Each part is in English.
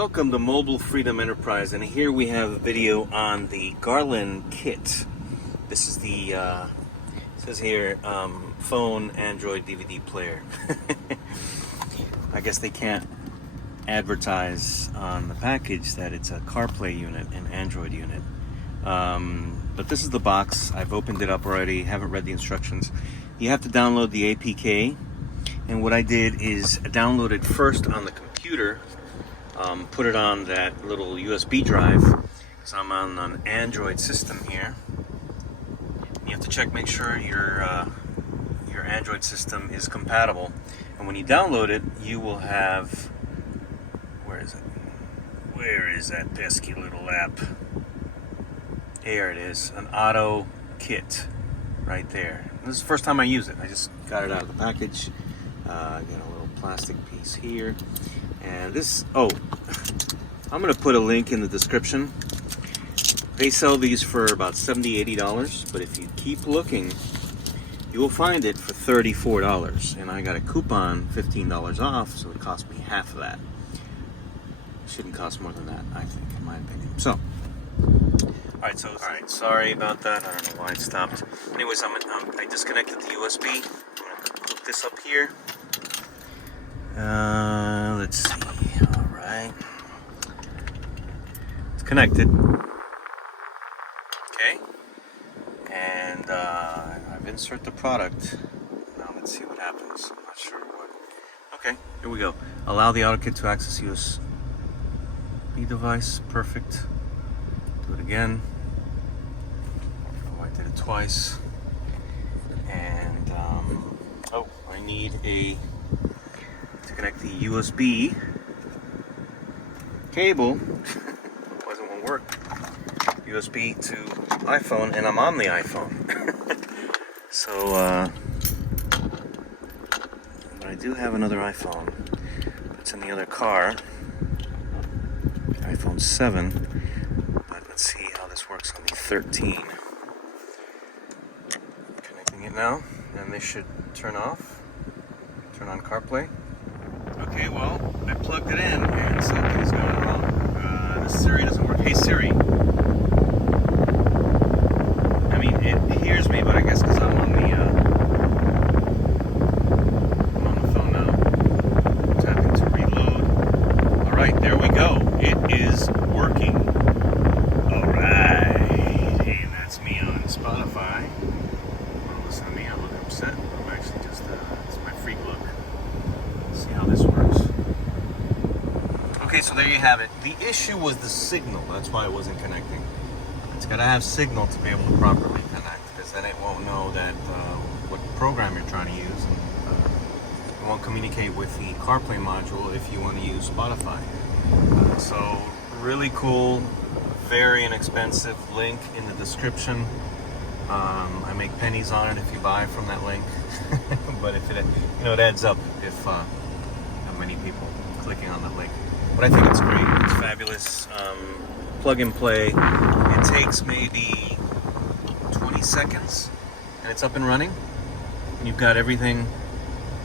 Welcome to Mobile Freedom Enterprise, and here we have a video on the Gatlin kit. This is the, it says here, phone Android DVD player. I guess they can't advertise on the package that it's a Carplay unit, an Android unit. But this is the box. I've opened it up already, haven't read the instructions. You have to download the APK, and what I did is download it first on the computer. Put it on that little USB drive because I'm on an Android system here. You have to make sure your Android system is compatible, and when you download it, you will have, where is that pesky little app? There it is, an auto kit right there. This is the first time I use it. I just got it out of the package. Got a little plastic piece here. And this, I'm going to put a link in the description. They sell these for about $70, $80, but if you keep looking, you will find it for $34. And I got a coupon, $15 off, so it cost me half of that. It shouldn't cost more than that, I think, in my opinion. So, alright, sorry about that. I don't know why it stopped. Anyways, I disconnected the USB. I'm going to hook this up here. Let's see. Alright. It's connected. Okay. And I've inserted the product. Now let's see what happens. I'm not sure what. Okay, here we go. Allow the AutoKit to access USB device. Perfect. Do it again. Oh, I did it twice. And I need to connect the USB cable. Wasn't going to work. USB to iPhone, and I'm on the iPhone. So, but I do have another iPhone. It's in the other car. iPhone 7. But let's see how this works on the 13. Connecting it now, and this should turn off. Turn on CarPlay. Okay, well, I plugged it in and something's going wrong. The Siri doesn't work. Hey Siri. I mean, it hears me, but I guess because I'm on the phone now. Tapping to reload. Alright, there we go. It is working. Alright. Hey, that's me on Spotify. Well, listen to me, I look upset. I'm actually just, it's my freak look. Let's see how this works. Okay, so there you have it. The issue was the signal. That's why it wasn't connecting. It's got to have signal to be able to properly connect, because then it won't know that what program you're trying to use, and it won't communicate with the CarPlay module if you want to use Spotify. So really cool, very inexpensive. Link in the description. I make pennies on it if you buy from that link, but if it adds up if not many people clicking on that link. But I think it's great. It's fabulous. Plug and play. It takes maybe 20 seconds, and it's up and running. And you've got everything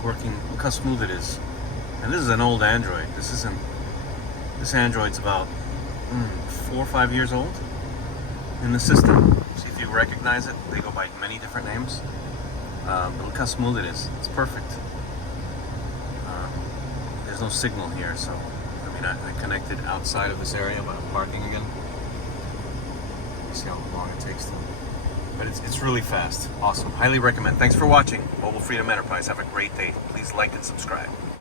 working. Look how smooth it is. And this is an old Android. This Android's about 4 or 5 years old in the system. See if you recognize it. They go by many different names. But look how smooth it is. It's perfect. There's no signal here, so I connected outside of this area, but I'm parking again. See how long it takes to. But it's really fast. Awesome. Highly recommend. Thanks for watching Mobile Freedom Enterprise. Have a great day. Please like and subscribe.